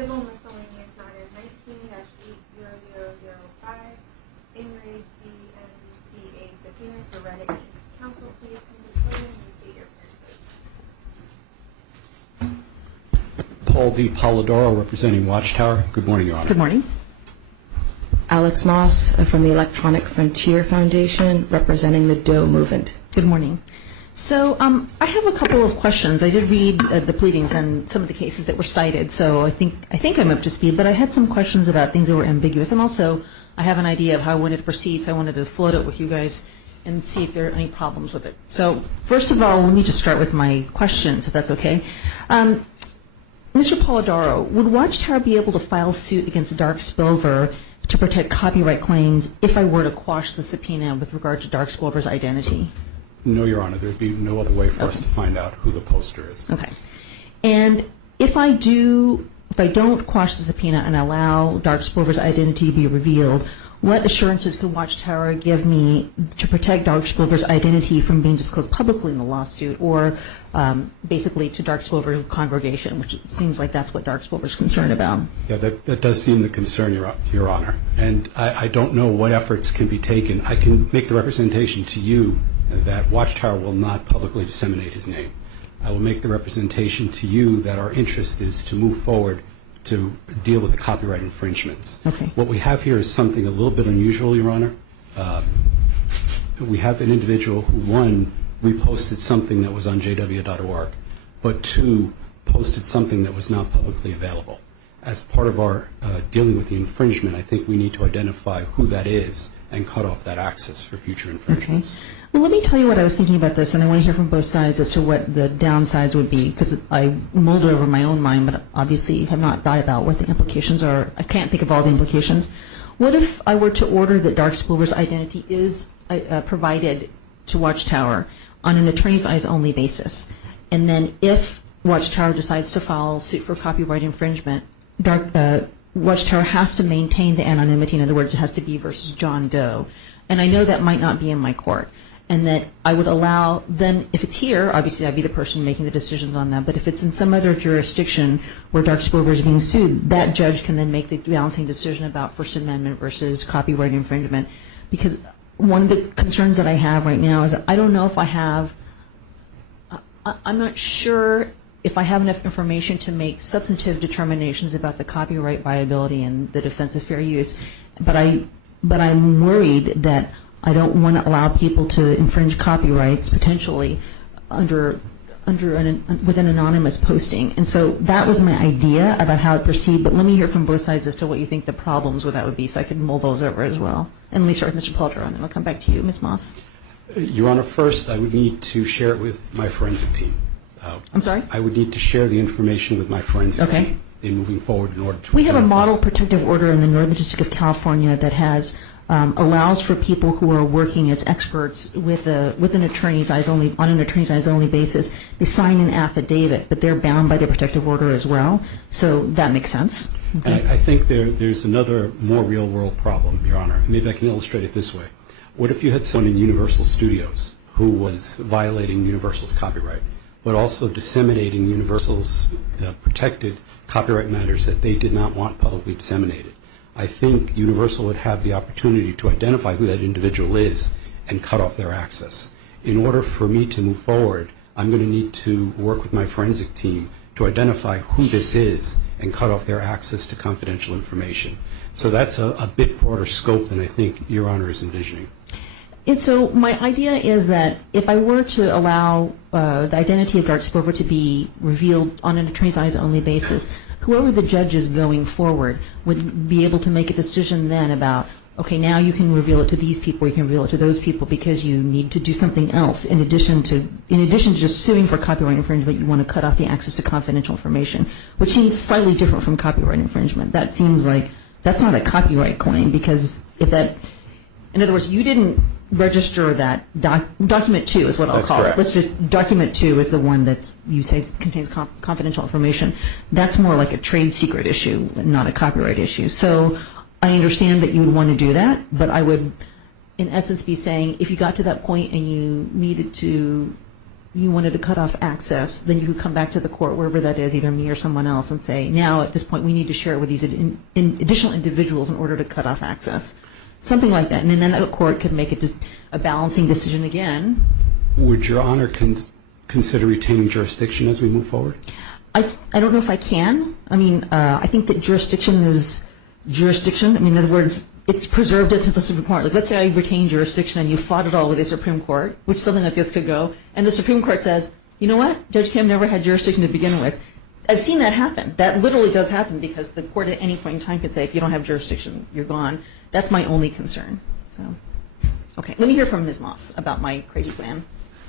Civil Miscellaneous Matter 19-80005, Ingrid DMCA subpoena to Reddit Inc. Counsel, please come to the podium and state your appearances. Paul D. Polidoro, representing Watchtower. Good morning, Your Honor. Good morning. Alex Moss from the Electronic Frontier Foundation, representing the DOE movement. Good morning. So I have a couple of questions. I did read the pleadings and some of the cases that were cited, so I think I'm up to speed, but I had some questions about things that were ambiguous, and also I have an idea of how I wanted to proceed, so I wanted to float it with you guys and see if there are any problems with it. So first of all, let me just start with my questions, if that's okay. Mr. Polidoro, would Watchtower be able to file suit against DarkSpilver to protect copyright claims if I were to quash the subpoena with regard to DarkSpilver's identity? No, Your Honor. There would be no other way for us to find out who the poster is. Okay. And if I don't quash the subpoena and allow DarkSpilver's identity to be revealed, what assurances could Watchtower give me to protect DarkSpilver's identity from being disclosed publicly in the lawsuit, or basically to DarkSpilver's congregation, which it seems like that's what DarkSpilver's concerned about? Yeah, that does seem the concern, Your Honor. And I don't know what efforts can be taken. I can make the representation to you that Watchtower will not publicly disseminate his name. I will make the representation to you that our interest is to move forward to deal with the copyright infringements. Okay. What we have here is something a little bit unusual, Your Honor. We have an individual who, one, reposted something that was on jw.org, but two, posted something that was not publicly available. As part of our dealing with the infringement, I think we need to identify who that is and cut off that access for future infringements. Okay. Well, let me tell you what I was thinking about this, and I want to hear from both sides as to what the downsides would be, because I mulled it over in my own mind, but obviously have not thought about what the implications are. I can't think of all the implications. What if I were to order that DarkSpilver's identity is provided to Watchtower on an attorney's eyes only basis, and then if Watchtower decides to file suit for copyright infringement, Watchtower has to maintain the anonymity. In other words, it has to be versus John Doe. And I know that might not be in my court. And that I would allow, then if it's here, obviously I'd be the person making the decisions on that. But if it's in some other jurisdiction where DarkSpilver is being sued, that judge can then make the balancing decision about First Amendment versus copyright infringement. Because one of the concerns that I have right now is I don't know if I'm not sure if I have enough information to make substantive determinations about the copyright viability and the defense of fair use, but I'm worried that I don't want to allow people to infringe copyrights potentially with an anonymous posting. And so that was my idea about how it proceed, but let me hear from both sides as to what you think the problems with that would be, so I can mull those over as well. And let me start with Mr. Polidoro, and then I'll come back to you, Ms. Moss. Your Honor, first I would need to share it with my forensic team. I'm sorry? I would need to share the information with my forensic team in moving forward in order to... We have a model protective order in the Northern District of California that has allows for people who are working as experts with an attorney's eyes only, on an attorney's eyes only basis, they sign an affidavit, but they're bound by the protective order as well. So that makes sense. Okay. I think there's another more real world problem, Your Honor. Maybe I can illustrate it this way. What if you had someone in Universal Studios who was violating Universal's copyright, but also disseminating Universal's protected copyright matters that they did not want publicly disseminated? I think Universal would have the opportunity to identify who that individual is and cut off their access. In order for me to move forward, I'm going to need to work with my forensic team to identify who this is and cut off their access to confidential information. So that's a bit broader scope than I think Your Honor is envisioning. And so my idea is that if I were to allow the identity of DarkSpilver to be revealed on an attorney's eyes only basis, whoever the judge is going forward would be able to make a decision then about, okay, now you can reveal it to these people, you can reveal it to those people because you need to do something else in addition to just suing for copyright infringement. You want to cut off the access to confidential information, which seems slightly different from copyright infringement. That seems like that's not a copyright claim, because if that, in other words, you didn't register that document 2 is what I'll call it. Let's just, document 2 is the one that's, you say contains confidential information. That's more like a trade secret issue, not a copyright issue. So I understand that you would want to do that, but I would, in essence, be saying if you got to that point and you needed to you wanted to cut off access, then you could come back to the court, wherever that is, either me or someone else, and say, now at this point we need to share it with these additional individuals in order to cut off access. Something like that. And then the court could make a balancing decision again. Would Your Honor consider retaining jurisdiction as we move forward? I don't know if I can. I mean, I think that jurisdiction is jurisdiction. I mean, in other words, it's preserved until the Supreme Court. Like, let's say I retain jurisdiction and you fought it all with the Supreme Court, which something like this could go, and the Supreme Court says, you know what, Judge Kim never had jurisdiction to begin with. I've seen that happen. That literally does happen because the court at any point in time could say, if you don't have jurisdiction, you're gone. That's my only concern. So, okay, let me hear from Ms. Moss about my crazy plan.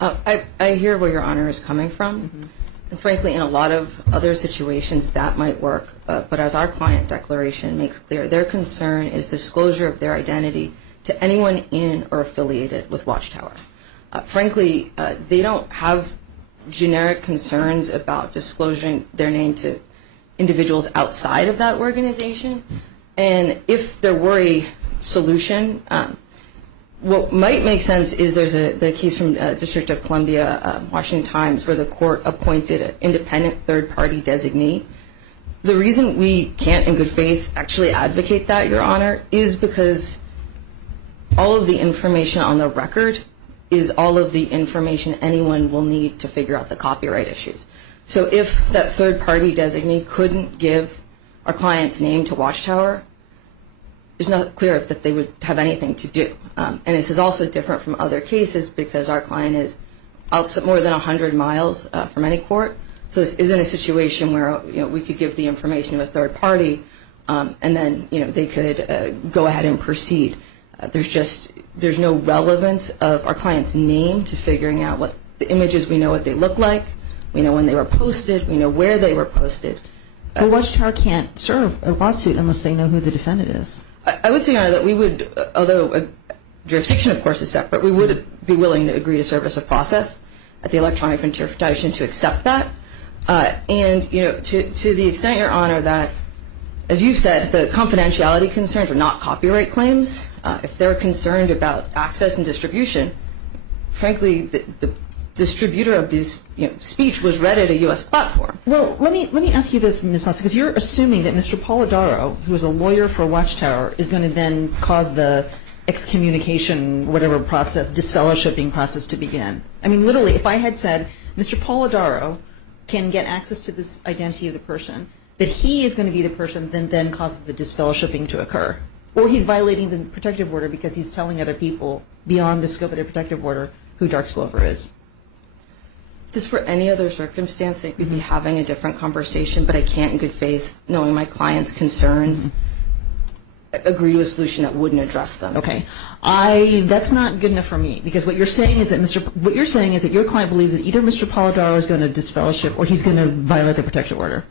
I hear where Your Honor is coming from. Mm-hmm. And frankly, in a lot of other situations, that might work. But as our client declaration makes clear, their concern is disclosure of their identity to anyone in or affiliated with Watchtower. Frankly, they don't have generic concerns about disclosing their name to individuals outside of that organization. And if there were a solution, what might make sense is there's the case from District of Columbia, Washington Times, where the court appointed an independent third-party designee. The reason we can't, in good faith, actually advocate that, Your Honor, is because all of the information on the record is all of the information anyone will need to figure out the copyright issues. So if that third-party designee couldn't give our client's name to Watchtower, it's not clear that they would have anything to do. And this is also different from other cases because our client is outside more than 100 miles from any court. So this isn't a situation where we could give the information to a third party and then they could go ahead and proceed. There's no relevance of our client's name to figuring out what the images. We know what they look like. We know when they were posted. We know where they were posted. But Watchtower can't serve a lawsuit unless they know who the defendant is. I would say, Your Honor, that we would, although jurisdiction, of course, is separate, we would be willing to agree to service a process at the Electronic Frontier Foundation to accept that. And, to the extent, Your Honor, that, as you said, the confidentiality concerns are not copyright claims. If they're concerned about access and distribution, frankly, the distributor of this speech was read at a U.S. platform. Well, let me ask you this, Ms. Moss, because you're assuming that Mr. Polidoro, who is a lawyer for Watchtower, is going to then cause the excommunication, whatever process, disfellowshipping process to begin. I mean, literally, if I had said, Mr. Polidoro can get access to this identity of the person, that he is going to be the person that then causes the disfellowshipping to occur. Or he's violating the protective order because he's telling other people beyond the scope of their protective order who DarkSpilver is. If this were any other circumstance, we'd be having a different conversation, but I can't in good faith, knowing my client's concerns, agree to a solution that wouldn't address them. Okay. That's not good enough for me, because what you're saying is that your client believes that either Mr. Polidoro is going to disfellowship or he's going to violate the protective order.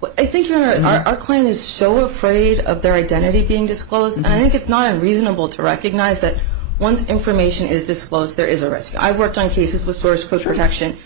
Well, I think, Your Honor, our client is so afraid of their identity being disclosed, and I think it's not unreasonable to recognize that once information is disclosed, there is a risk. I've worked on cases with source code protection.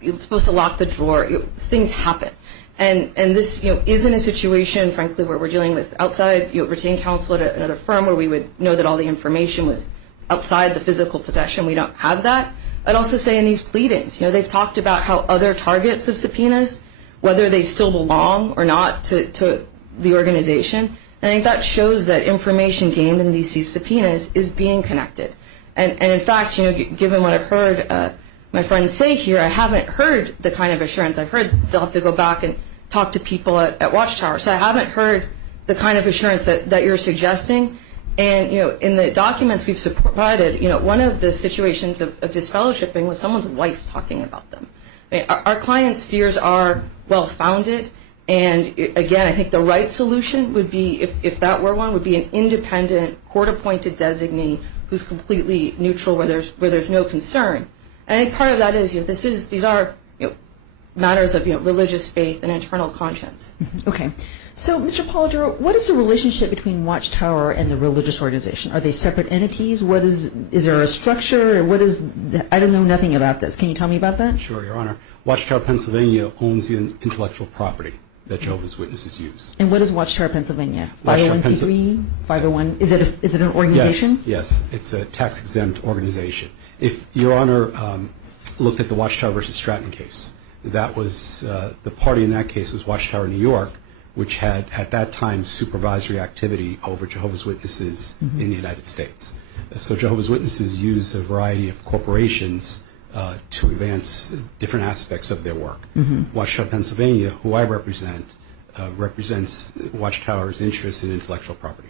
You're supposed to lock the drawer. Things happen. And this isn't a situation, frankly, where we're dealing with outside retained counsel at another firm where we would know that all the information was outside the physical possession. We don't have that. I'd also say in these pleadings, they've talked about how other targets of subpoenas, whether they still belong or not to the organization. And I think that shows that information gained in these subpoenas is being connected. And in fact, given what I've heard my friends say here, I haven't heard the kind of assurance. I've heard they'll have to go back and talk to people at Watchtower. So I haven't heard the kind of assurance that you're suggesting. And, in the documents we've provided, one of the situations of disfellowshipping was someone's wife talking about them. I mean, our clients' fears are well-founded. And, again, I think the right solution would be, if that were one, would be an independent, court-appointed designee who's completely neutral where there's no concern. And I think part of that is, these are matters of religious faith and internal conscience. Okay. So, Mr. Polidoro, what is the relationship between Watchtower and the religious organization? Are they separate entities? Is there a structure? I don't know nothing about this. Can you tell me about that? Sure, Your Honor. Watchtower, Pennsylvania owns the intellectual property that Jehovah's Witnesses use. And what is Watchtower, Pennsylvania? 501c3? 501? Is it an organization? Yes. It's a tax-exempt organization. If Your Honor looked at the Watchtower versus Stratton case. That was the party in that case was Watchtower New York, which had at that time supervisory activity over Jehovah's Witnesses in the United States. So Jehovah's Witnesses use a variety of corporations to advance different aspects of their work. Watchtower Pennsylvania, who I represent, represents Watchtower's interest in intellectual property.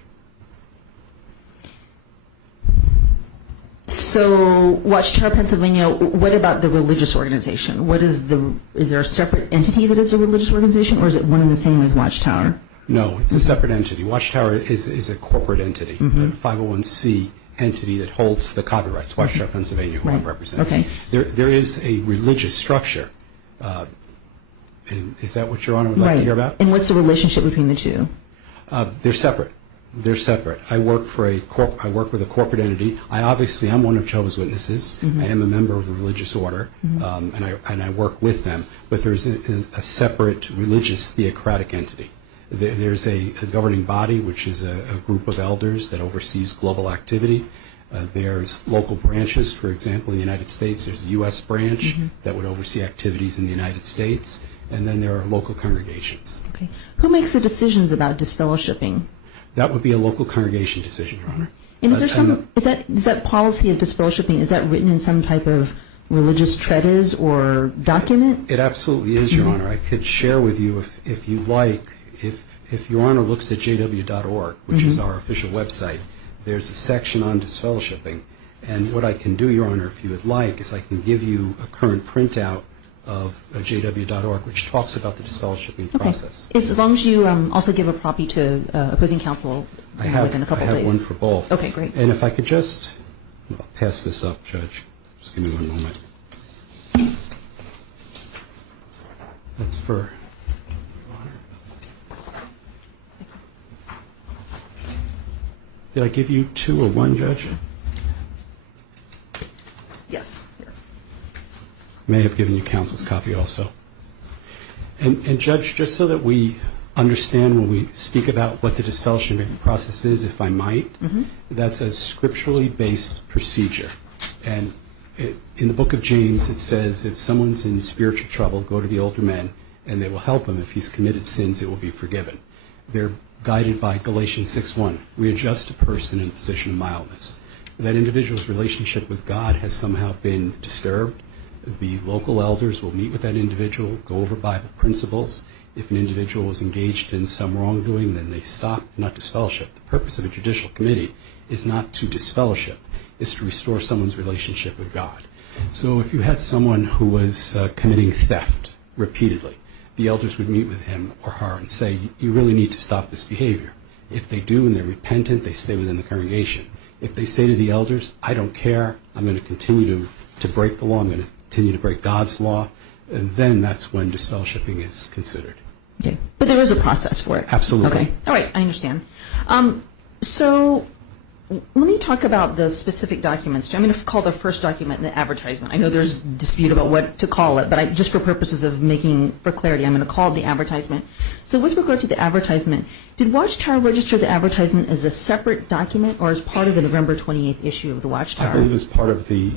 So Watchtower Pennsylvania, what about the religious organization? Is there a separate entity that is a religious organization, or is it one and the same as Watchtower? No, it's a separate entity. Watchtower is a corporate entity, a 501c entity that holds the copyrights, Watchtower Pennsylvania, who I represent. Okay. There is a religious structure. And is that what Your Honor would like to hear about? And what's the relationship between the two? They're separate. They're separate. I work with a corporate entity. I'm one of Jehovah's Witnesses. I am a member of a religious order, and I work with them. But there's a separate religious theocratic entity. There's a governing body, which is a group of elders that oversees global activity. There's local branches. For example, in the United States, there's a U.S. branch that would oversee activities in the United States, and then there are local congregations. Okay. Who makes the decisions about disfellowshipping? That would be a local congregation decision, Your Honor. And is that policy of disfellowshipping, is that written in some type of religious treatise or document? It absolutely is, Your Honor. I could share with you, if you like, if Your Honor looks at jw.org, which is our official website, there's a section on disfellowshipping. And what I can do, Your Honor, if you would like, is I can give you a current printout of jw.org, which talks about the disfellowshipping process. As long as you also give a copy to opposing counsel within a couple of days. I have one for both. Okay, great. And if I could just pass this up, Judge. Just give me one moment. That's for Your Honor. Did I give you two or one, Judge? Yes. May have given you counsel's copy also. And Judge, just so that we understand when we speak about what the disfellowshipping process is, if I might, that's a scripturally based procedure. And in the book of James, it says if someone's in spiritual trouble, go to the older men, and they will help him. If he's committed sins, it will be forgiven. They're guided by Galatians 6:1. Readjust a person in a position of mildness. That individual's relationship with God has somehow been disturbed. The local elders will meet with that individual, go over Bible principles. If an individual is engaged in some wrongdoing, then they stop, not disfellowship. The purpose of a judicial committee is not to disfellowship, it's to restore someone's relationship with God. So if you had someone who was committing theft repeatedly, the elders would meet with him or her and say, you really need to stop this behavior. If they do and they're repentant, they stay within the congregation. If they say to the elders, I don't care, I'm going to continue to break the law, I'm going to continue to break God's law, and then that's when disfellowshipping is considered. Okay. But there is a process for it. Absolutely. Okay. All right. I understand. So let me talk about the specific documents. I'm going to call the first document the advertisement. I know there's dispute about what to call it, but just for purposes of for clarity, I'm going to call it the advertisement. So with regard to the advertisement, did Watchtower register the advertisement as a separate document or as part of the November 28th issue of the Watchtower? I believe it was part of the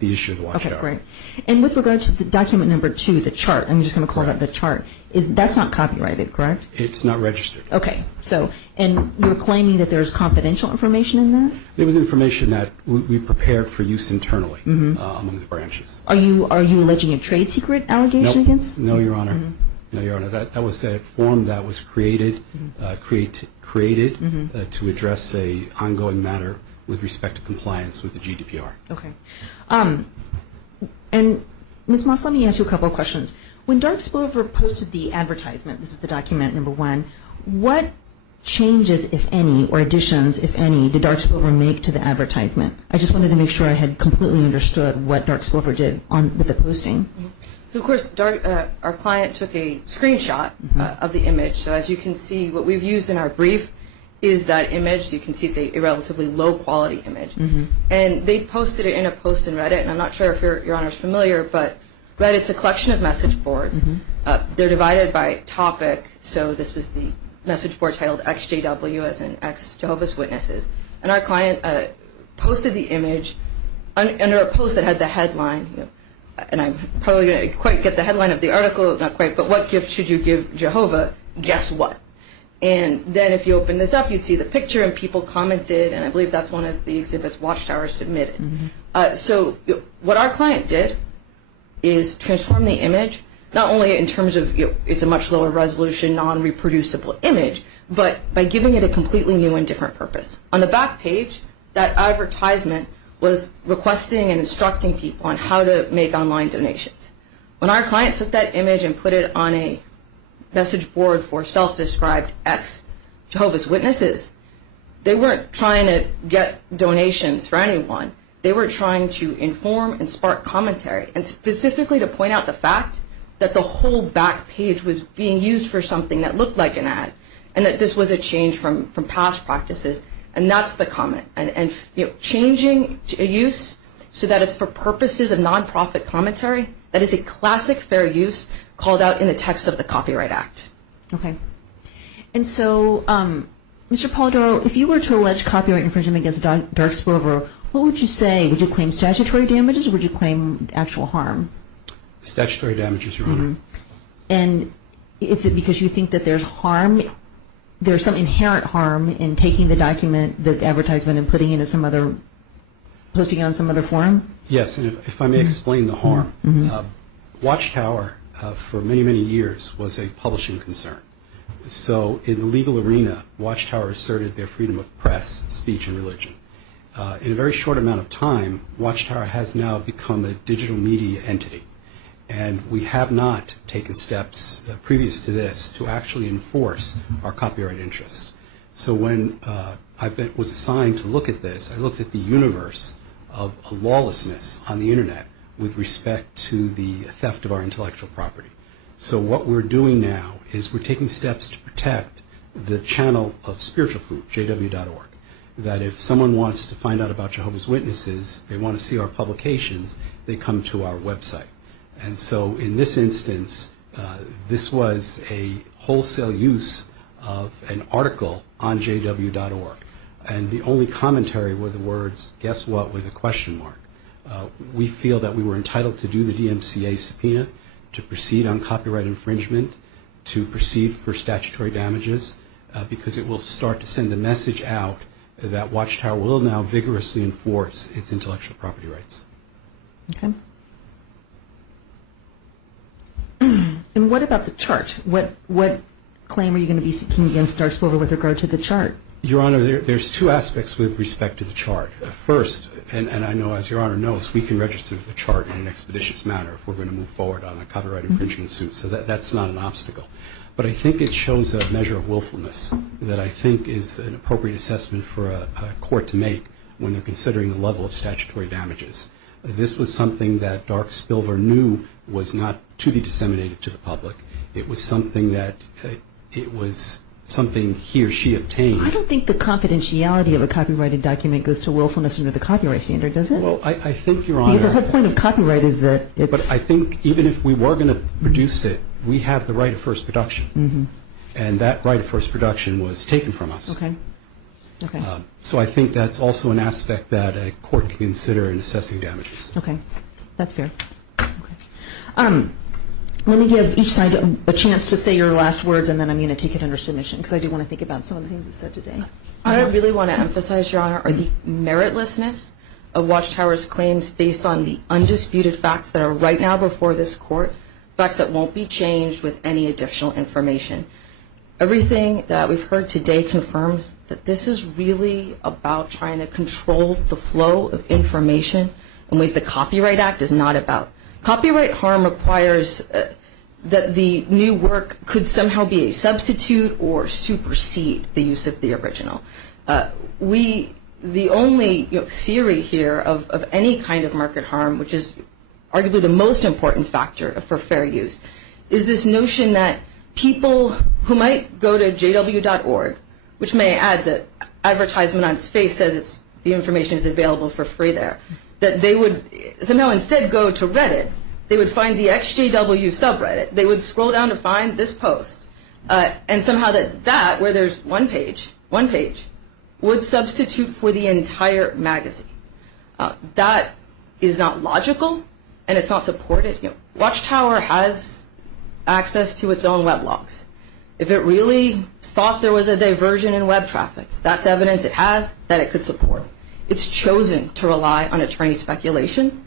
issue of the Watchtower. Okay, great. And with regard to the document number 2, the chart, I'm just going to call that the chart, that's not copyrighted, correct? It's not registered. Okay. So, and you're claiming that there's confidential information in that? There was information that we prepared for use internally among the branches. Are you alleging a trade secret allegation against? No, Your Honor. No, Your Honor. That was a form that was created to address a ongoing matter with respect to compliance with the GDPR. Okay. And Ms. Moss, let me ask you a couple of questions. When DarkSpilver posted the advertisement, this is the document number 1, what changes, if any, or additions, if any, did DarkSpilver make to the advertisement? I just wanted to make sure I had completely understood what DarkSpilver did with the posting. So, of course, our client took a screenshot of the image. So as you can see, what we've used in our brief is that image. So you can see it's a relatively low-quality image. And they posted it in a post in Reddit, and I'm not sure if Your Honor is familiar, but Reddit's a collection of message boards. They're divided by topic, so this was the message board titled XJW, as in ex-Jehovah's Witnesses. And our client posted the image under a post that had the headline, and I'm probably going to quite get the headline of the article, not quite, but what gift should you give Jehovah? Guess what? And then if you open this up, you'd see the picture, and people commented, and I believe that's one of the exhibits Watchtower submitted. So what our client did is transform the image, not only in terms of it's a much lower resolution, non-reproducible image, but by giving it a completely new and different purpose. On the back page, that advertisement was requesting and instructing people on how to make online donations. When our client took that image and put it on a message board for self-described ex-Jehovah's Witnesses, they weren't trying to get donations for anyone. They were trying to inform and spark commentary, and specifically to point out the fact that the whole back page was being used for something that looked like an ad, and that this was a change from past practices. And that's the comment. And changing a use so that it's for purposes of nonprofit commentary, that is a classic fair use called out in the text of the Copyright Act. Okay. And so, Mr. Polidoro, if you were to allege copyright infringement against DarkSpilver, what would you say? Would you claim statutory damages, or would you claim actual harm? Statutory damages, Your Honor. And is it because you think that there's harm? There's some inherent harm in taking the document, the advertisement, and putting it in some other, posting it on some other forum? Yes, and if I may explain the harm. Watchtower, for many, many years, was a publishing concern. So in the legal arena, Watchtower asserted their freedom of press, speech, and religion. In a very short amount of time, Watchtower has now become a digital media entity. And we have not taken steps previous to this to actually enforce our copyright interests. So when I was assigned to look at this, I looked at the universe of lawlessness on the internet with respect to the theft of our intellectual property. So what we're doing now is we're taking steps to protect the channel of spiritual food, jw.org, that if someone wants to find out about Jehovah's Witnesses, they want to see our publications, they come to our website. And so in this instance, this was a wholesale use of an article on jw.org. And the only commentary were the words, guess what, with a question mark. We feel that we were entitled to do the DMCA subpoena, to proceed on copyright infringement, to proceed for statutory damages, because it will start to send a message out that Watchtower will now vigorously enforce its intellectual property rights. Okay. And what about the chart? What claim are you going to be seeking against DarkSpilver with regard to the chart? Your Honor, there's two aspects with respect to the chart. First, and I know as Your Honor knows, we can register the chart in an expeditious manner if we're going to move forward on a copyright infringement suit, so that's not an obstacle. But I think it shows a measure of willfulness that I think is an appropriate assessment for a court to make when they're considering the level of statutory damages. This was something that DarkSpilver knew was not to be disseminated to the public. It was something that something he or she obtained. I don't think the confidentiality of a copyrighted document goes to willfulness under the copyright standard, does it? Well, I think, Your Honor... Because the whole point of copyright is that it's... But I think even if we were going to produce it, we have the right of first production. And that right of first production was taken from us. Okay. Okay. So I think that's also an aspect that a court can consider in assessing damages. Okay. That's fair. Okay. Let me give each side a chance to say your last words, and then I'm going to take it under submission, because I do want to think about some of the things that's said today. What I really want to emphasize, Your Honor, are the meritlessness of Watchtower's claims based on the undisputed facts that are right now before this court, facts that won't be changed with any additional information. Everything that we've heard today confirms that this is really about trying to control the flow of information in ways the Copyright Act is not about. Copyright harm requires that the new work could somehow be a substitute or supersede the use of the original. The only theory here of any kind of market harm, which is arguably the most important factor for fair use, is this notion that people who might go to jw.org, which may add the advertisement on its face says the information is available for free there, that they would somehow instead go to Reddit. They would find the XJW subreddit. They would scroll down to find this post. And somehow that, where there's one page, would substitute for the entire magazine. That is not logical. and it's not supported. Watchtower has access to its own web logs. If it really thought there was a diversion in web traffic, that's evidence it has that it could support. It's chosen to rely on attorney speculation,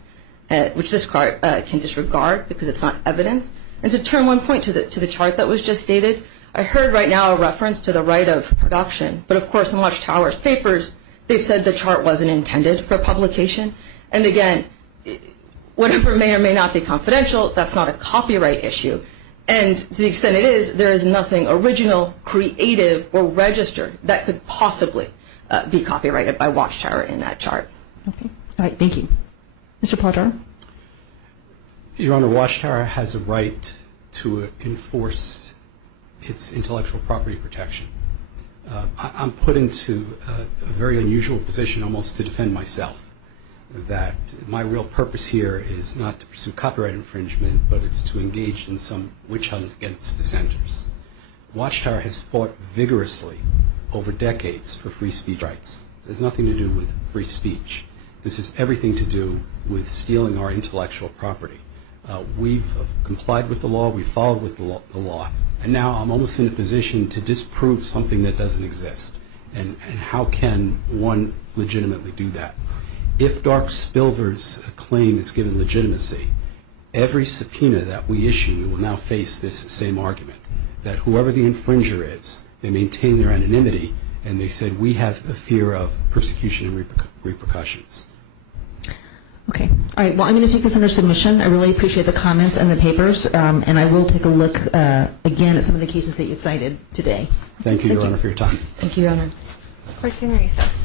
which this court can disregard because it's not evidence. And to turn one point to the chart that was just stated, I heard right now a reference to the right of production, but of course in Watchtower's papers, they've said the chart wasn't intended for publication. And again, whatever may or may not be confidential, that's not a copyright issue. And to the extent it is, there is nothing original, creative, or registered that could possibly be copyrighted by Watchtower in that chart. Okay. All right. Thank you. Mr. Potter? Your Honor, Watchtower has a right to enforce its intellectual property protection. I'm put into a very unusual position almost to defend myself, that my real purpose here is not to pursue copyright infringement, but it's to engage in some witch hunt against dissenters. Watchtower has fought vigorously over decades for free speech rights. It has nothing to do with free speech. This has everything to do with stealing our intellectual property. We've complied with the law, we've followed with the law, and now I'm almost in a position to disprove something that doesn't exist. And how can one legitimately do that? If DarkSpilver's claim is given legitimacy, every subpoena that we issue will now face this same argument, that whoever the infringer is, they maintain their anonymity, and they said we have a fear of persecution and repercussions. Okay. All right. Well, I'm going to take this under submission. I really appreciate the comments and the papers, and I will take a look again at some of the cases that you cited today. Thank you, Your Honor, for your time. Thank you, Your Honor. Court's in recess.